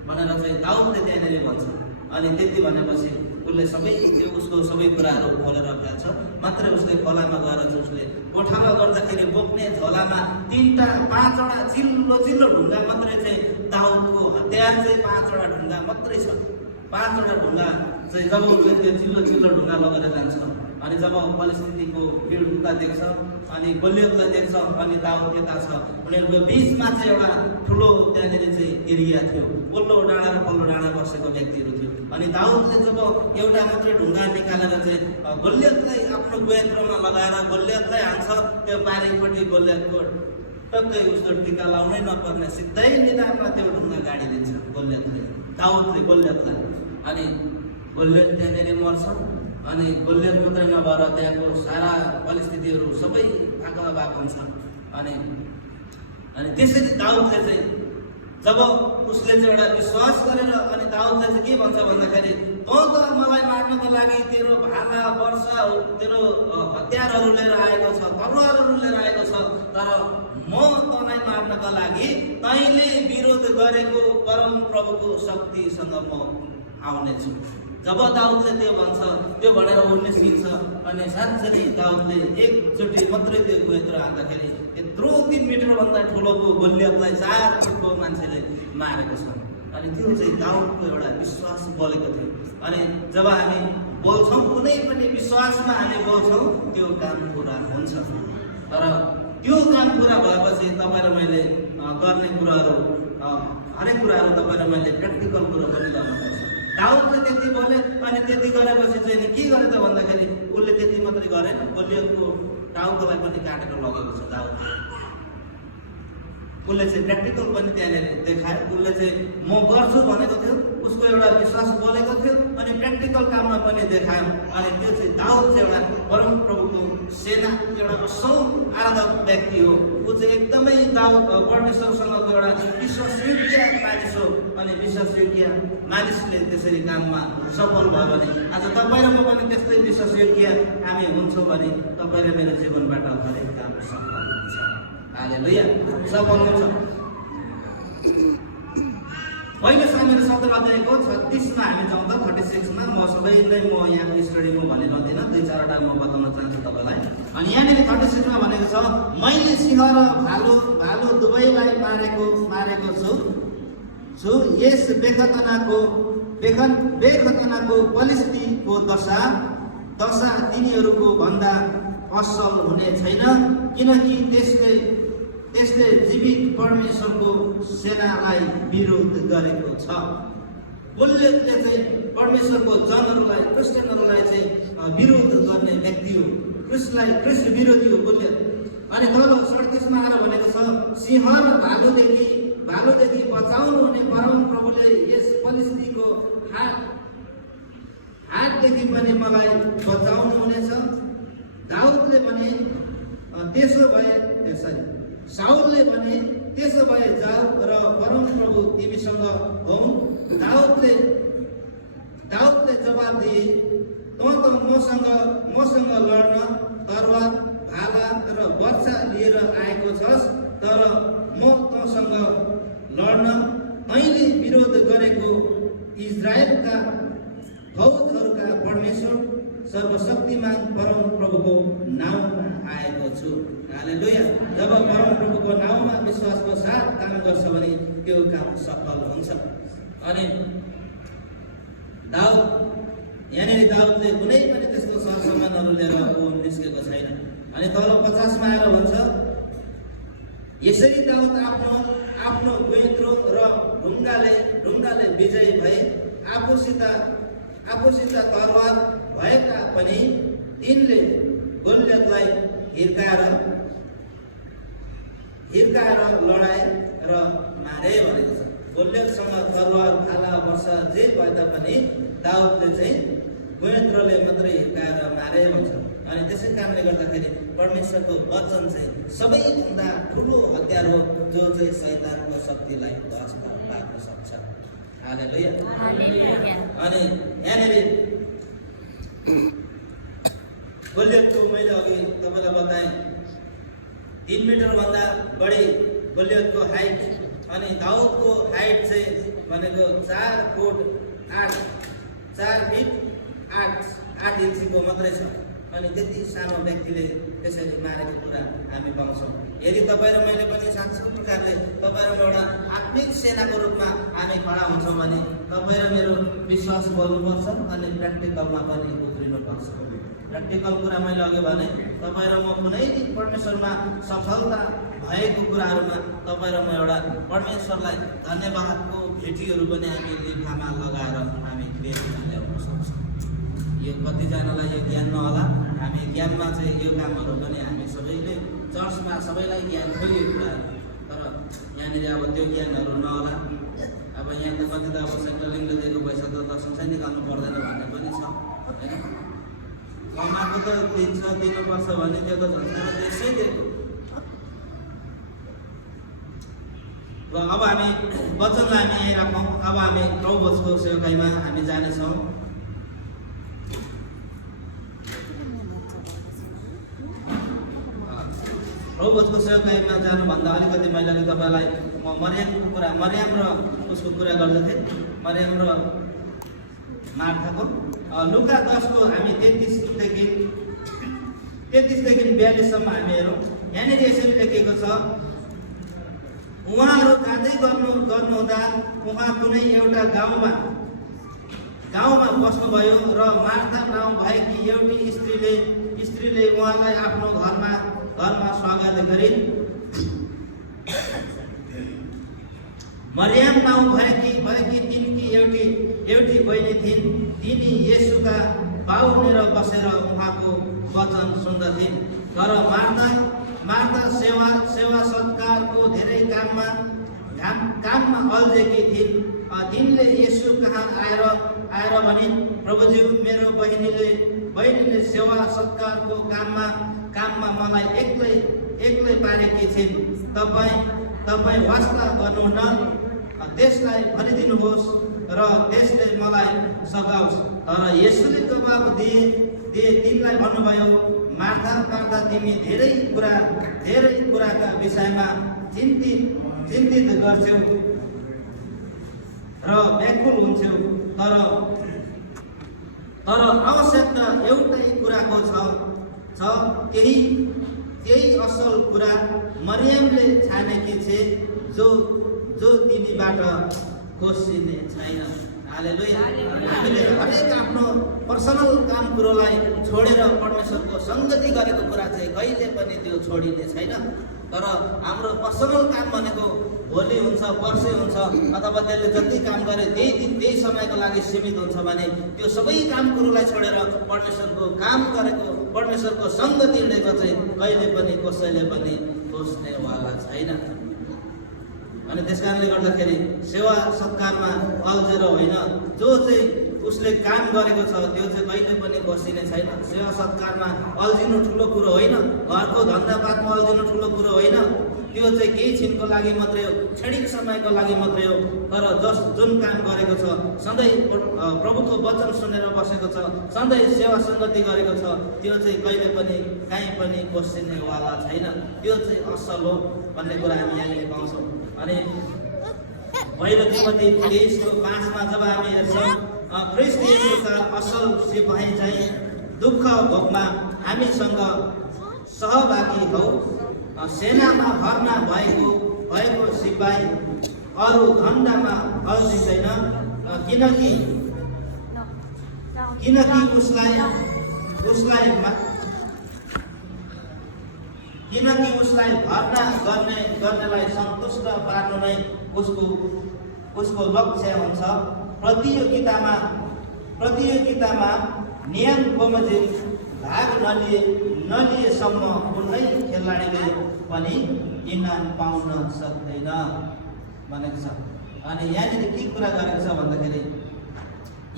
भनेर चाहिँ दाउदले त्यहाँनिर भन्छ। अनि त्यति भनेपछि उसले सबै त्यो उसको सबै कुराहरू खोलेर फ्याल्छ। मात्रै उसले खोलामा गएर चाहिँ उसले कोठामा गर्दाखेरि बोक्ने झोलामा 5वटा चिल्लो ढुङ्गा मात्रै चाहिँ दाउदको हतियार चाहिँ 5वटा ढुङ्गा मात्रै छ। 5वटा ढुङ्गा चाहिँ जब उसले त्यो चिल्लो ढुङ्गा लगेर जान्छ अनि जब परिस्थितिको भिड उता देख्छ अनि गोलियतलाई देख्छ अनि दाउद यता छ, उनीहरूको बिचमा चाहिँ एउटा ठुलो त्यहाँनिर चाहिँ एरिया थियो, पल्लो डाँडा र पल्लो डाँडा बसेको व्यक्तिहरू थियो। अनि दाउदले जब एउटा मात्रै ढुङ्गा निकालेर चाहिँ गोलियतलाई आफ्नो गोयत्रमा लगाएर गोलियतलाई हान्छ, त्यो पारिपट्टि गोलियतको टक्कै उसको टिका लाउनै नपर्ने सिधै निधारमा त्यो ढुङ्गा गाडिदिन्छ दाउदले गोलियतलाई। अनि गोलियत त्यहाँनिर मर्छ। अनि गोलियत मात्रै नभएर त्यहाँको सारा परिस्थितिहरू सबै भाग हुन्छ। अनि त्यसरी दाउदले चाहिँ जब उसले चाहिँ एउटा विश्वास गरेर अनि दाउदले चाहिँ के भन्छ भन्दाखेरि त मलाई मार्नको लागि तेरो भाला वर्षा तेरो हतियारहरू लिएर आएको छ, तलवारहरू लिएर आएको छ, तर म तँलाई मार्नको लागि तैँले विरोध गरेको परम प्रभुको शक्तिसँग म आउनेछु। जब दाउदले त्यो भन्छ, त्यो भनेर ऊ निस्किन्छ अनि साँच्चै नै दाउदले एकचोटि मात्रै त्यो गोयत्र हान्दाखेरि यत्रो 3 मिटरभन्दा ठुलोको गोलियतलाई 4 फुटको मान्छेले मारेको छ। अनि त्यो चाहिँ दाउदको एउटा विश्वास बलेको थियो। अनि जब हामी बोल्छौँ, कुनै पनि विश्वासमा हामी बोल्छौँ, त्यो काम पुरा हुन्छ। तर त्यो काम पुरा भएपछि तपाईँ र मैले गर्ने कुराहरू, हरेक कुराहरू तपाईँ र मैले प्र्याक्टिकल कुरो पनि गर्नुपर्छ। दाउदले त्यति बोले अनि त्यति गरेपछि चाहिँ के गरे त भन्दाखेरि उसले त्यति मात्रै गरेन, गोलियतको टाउकोलाई पनि काटेर लगेको छ दाउदले। उसले चाहिँ प्र्याक्टिकल पनि त्यहाँनिर देखायो। उसले चाहिँ म गर्छु भनेको थियो, उसको एउटा विश्वास बोलेको थियो अनि प्र्याक्टिकल काममा पनि देखायो। अनि त्यो चाहिँ दाउद चाहिँ एउटा परम प्रभुको सेना, एउटा असल आराधक व्यक्ति हो। ऊ चाहिँ एकदमै दाउद परमेश्वरसँगको एउटा विश्वासयोग्य मानिस हो। अनि विश्वासयोग्य मानिसले त्यसरी काममा सफल भयो भने आज तपाईँ र म पनि त्यस्तै विश्वासयोग्य हामी हुन्छौँ भने तपाईँ र मेरो जीवनबाट हरेक काम सफल हुन्छ। हालेलुया, सफल हुन्छ। पहिलो सामेल 17 अध्यायको 36मा हामी जाउँ त 36मा। म यहाँको स्टडीमा भनिरहँदिनँ, 2-4वटा म बताउन चाहन्छु तपाईँलाई। अनि यहाँनिर 36मा भनेको छ, मैले सिंह र भालु दुवैलाई मारेको छु। यस बेखतनाको पलिस्तीको दशा तिनीहरूको भन्दा असल हुने छैन, किनकि त्यसले जीवित परमेश्वरको सेनालाई विरोध गरेको छ। गोलियतले चाहिँ परमेश्वरको जनहरूलाई, क्रिस्चियनहरूलाई चाहिँ विरोध गर्ने व्यक्ति हो, ख्रिस्ट विरोधी हो गोलियत। अनि तल 37मा आएर भनेको छ, सिंह र भालुदेखि बचाउनु हुने परम प्रभुले यस पलिस्तीको हातदेखि पनि मलाई बचाउनु हुनेछ। दाउदले भने साउलले भने त्यसो भए जाऊ र परम प्रभु तिमीसँग हुन्। जवाब दिए, तँ त मसँग लड्न तरवार, भाला र वर्षा लिएर आएको छस्, तर म तँसँग लड्न तैँले विरोध गरेको इजरायलका फौजहरूका परमेश्वर सर्वशक्तिमान परमप्रभुको नाउँमा आएको छु। हालेलुया। जब परमप्रभुको नाउँमा विश्वासको साथ काम गर्छ भने त्यो काम सफल हुन्छ। अनि यहाँनिर दाउदले कुनै पनि त्यस्तो सरसामानहरू लिएर निस्केको छैन। अनि तल 50 मा आएर भन्छ, यसरी दाउद आफ्नो गोइत्रो र ढुङ्गाले विजयी भए, आफूसित तरवार भए तापनि तिनले गोलियतलाई हिर्काएर लडाए र मारे भनेको छ। गोलियतसँग तरवार, भाला, वर्षा जे भए तापनि दाउदले चाहिँ गोइत्रोले मात्रै हिर्काएर मारे भन्छ। अनि त्यसै कारणले गर्दाखेरि परमेश्वरको वचन चाहिँ सबैभन्दा ठुलो हतियार हो, जो चाहिँ शैतानको शक्तिलाई ध्वस्त पार्न सक्छ। हालेलुया। अनि यहाँनिर गोलियतको मैले अघि तपाईँलाई बताएँ 3 मिटरभन्दा बढी गोलियतको हाइट। अनि दाउदको हाइट चाहिँ भनेको 4 फिट 8 इन्चीको मात्रै छ। अनि त्यति सानो व्यक्तिले त्यसरी मारेको कुरा हामी पाउँछौँ। यदि तपाईँ र मैले पनि साँच्चै प्रकारले तपाईँ र एउटा आत्मिक सेनाको रूपमा हामी खडा हुन्छौँ भने तपाईँ र मेरो विश्वास बढ्नुपर्छ अनि प्र्याक्टिकलमा पनि उफ्रिनुपर्छ। प्र्याक्टिकल कुरा मैले अघि भने, तपाईँ र म कुनै परमेश्वरमा सफलता भएको कुराहरूमा तपाईँ र म एउटा परमेश्वरलाई धन्यवादको भेटीहरू पनि हामी लिफामा लगाएर हामी बेच्न ल्याउन सक्छौँ। यो कतिजनालाई यो ज्ञान नहोला, हामी ज्ञानमा चाहिँ यो कामहरू पनि हामी सबैले चर्चमा सबैलाई ज्ञान थियो यो कुराहरू, तर यहाँनिर अब त्यो ज्ञानहरू नहोला। अब यहाँ त कति त अब सेन्ट्रलिङले दिएको पैसा त सँगसँगै निकाल्नु पर्दैन भन्ने पनि छ होइन। कमाएको त दिनुपर्छ भने त्यो त झन् त्यसै दिएको। र अब हामी वचनलाई हामी यहीँ राखौँ। अब हामी प्रभुको सेवकाईमा हामी जानेछौँ। प्रभुको सेवकाईमा जानुभन्दा अलिकति मैले अघि तपाईँलाई मरियम र उसको कुरा गर्दथेँ, मरियम र मार्थाको। लुका 10 को हामी 33देखि 42सम्म हामी हेरौँ। यहाँनिर यसरी लेखिएको छ, उहाँहरू जाँदै गर्नुहुँदा उहाँ कुनै एउटा गाउँमा बस्नुभयो र मार्था नाउँ भएकी एउटी स्त्रीले उहाँलाई आफ्नो घरमा स्वागत गरिन्। मरियम नाउँ भएकी तिनकी एउटी बहिनी थिइन्। तिनी येशूका बाहुनेर बसेर उहाँको वचन सुन्दथिन्। तर मार्था सेवा सत्कारको धेरै काममा अल्झेकी थिइन्। तिनले येशू कहाँ आएर भनिन्, प्रभुज्यू, मेरो बहिनीले सेवा सत्कारको काममा मलाई एक्लै पारेकी छिन्। तपाईँ वास्ता गर्नुहुन्न, त्यसलाई भनिदिनुहोस् र त्यसले मलाई सघाओस्। तर येशूले जवाब दिए तिनलाई भन्नुभयो, मार्था तिमी धेरै कुराका विषयमा चिन्तित गर्छौ र व्याकुल हुन्छौ, तर आवश्यकता एउटै कुराको छ। त्यही असल कुरा मरियमले छानेकी छे, जो तिनीबाट खोसिने छैन। हालेलुया। हामीले हरेक आफ्नो पर्सनल काम कुरोलाई छोडेर परमेश्वरको सङ्गति गरेको कुरा चाहिँ कहिले पनि त्यो छोडिने छैन। तर हाम्रो पर्सनल काम भनेको भोलि हुन्छ, पर्सि हुन्छ, अथवा त्यसले जति काम गरे त्यही दिन त्यही समयको लागि सीमित हुन्छ भने त्यो सबै काम कुरोलाई छोडेर परमेश्वरको काम गरेको, परमेश्वरको सङ्गति हिँडेको चाहिँ कहिले पनि कसैले पनि खोज्नेवाला छैन। अनि त्यस कारणले गर्दाखेरि सेवा सत्कारमा अल्झेर होइन, जो चाहिँ उसले काम गरेको छ त्यो चाहिँ कहिले पनि बसिने छैन। सेवा सत्कारमा अल्झिनु ठुलो कुरो होइन, घरको धन्दापातमा अल्झिनु ठुलो कुरो होइन। त्यो चाहिँ केही छिनको लागि मात्रै हो, क्षणिक समयको लागि मात्रै हो। तर जुन काम गरेको छ, सधैँ प्रभुको वचन सुनेर बसेको छ, सधैँ सेवा सङ्गति गरेको छ, त्यो चाहिँ कहिले पनि काहीँ पनि बसिनेवाला छैन। त्यो चाहिँ असल हो भन्ने कुरा हामी यहाँनिर पाउँछौँ। अनि पहिलो तिमोथी 23:5 जब हामी हेर्छौँ, ख्रीष्ट येशूका असल सिपाही चाहिँ दुःख भोगमा हामीसँग सहभागी हौ। सेनामा भर्ना भएको सिपाही अरू धन्दामा अल्झिँदैन, किनकि उसलाई भर्ना गर्नेलाई सन्तुष्ट पार्नु नै उसको लक्ष्य हुन्छ। प्रतियोगितामा नियम बमोजिम भाग नलिएसम्म कुनै खेलाडीले पनि इनाम पाउन सक्दैन भनेको छ। अनि यहाँनिर के कुरा गरेको छ भन्दाखेरि,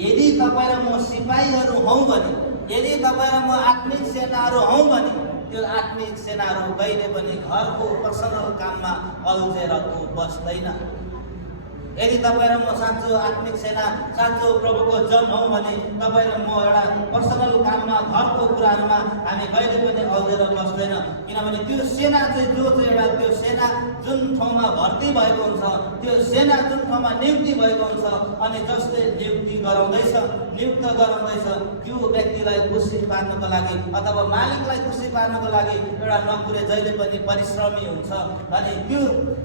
यदि तपाईँ र म सिपाहीहरू हौँ भने, यदि तपाईँ र म आत्मिक सेनाहरू हौँ भने, त्यो आत्मिक सेनाहरू कहिले पनि घरको पर्सनल काममा अल्झेर बस्दैन। यदि तपाईँ र म साँचो आत्मिक सेना, साँचो प्रभुको जन हौँ भने तपाईँ र म एउटा पर्सनल काममा, घरको कुराहरूमा हामी कहिले पनि अल्झेर बस्दैन। किनभने त्यो सेना चाहिँ त्यो सेना जुन ठाउँमा भर्ती भएको हुन्छ, त्यो सेना जुन ठाउँमा नियुक्ति भएको हुन्छ, अनि जसले नियुक्त गराउँदैछ त्यो व्यक्तिलाई खुसी पार्नको लागि अथवा मालिकलाई खुसी पार्नको लागि एउटा नोकरी जहिले पनि परिश्रमी हुन्छ। अनि त्यो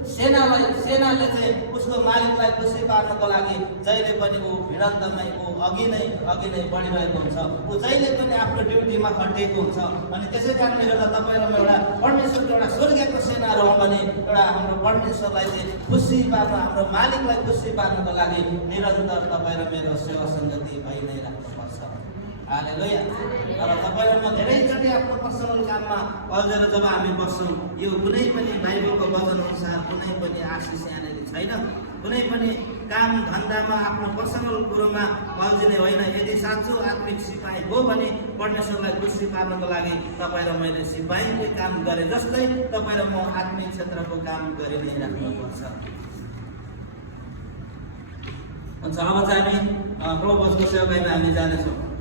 सेनाले चाहिँ उसको मालिकलाई खुसी पार्नको लागि जहिले पनि ऊ भिडन्तमै अघि नै बढिरहेको हुन्छ। ऊ जहिले पनि आफ्नो ड्युटीमा खटिएको हुन्छ। अनि त्यसै कारणले गर्दा तपाईँ र म एउटा परमेश्वरको एउटा स्वर्गीयको सेनाहरू हौँ भने एउटा हाम्रो परमेश्वरलाई चाहिँ खुसी पार्न, हाम्रो मालिकलाई खुसी पार्नको लागि निरन्तर तपाईँ र मेरो सेवा सङ्गति भइ नै राख्नुपर्छ। हालेलुया। तर तपाईँ र म धेरैचोटि आफ्नो पर्सनल काममा अल्झेर जब हामी बस्छौँ, यो कुनै पनि बाइबलको वचन अनुसार कुनै पनि आशिष यहाँनिर छैन। कुनै पनि काम धन्दामा आफ्नो पर्सनल कुरोमा अल्झिने होइन। यदि साँचो आत्मिक सिपाही हो भने परमेश्वरलाई खुसी पार्नको लागि तपाईँ र मैले सिपाहीकै काम गरे जस्तै तपाईँ र म आत्मिक क्षेत्रको काम गरि नै राख्नुपर्छ। हुन्छ, अब चाहिँ हामी प्रभुको सेवाकाईमा हामी जानेछौँ।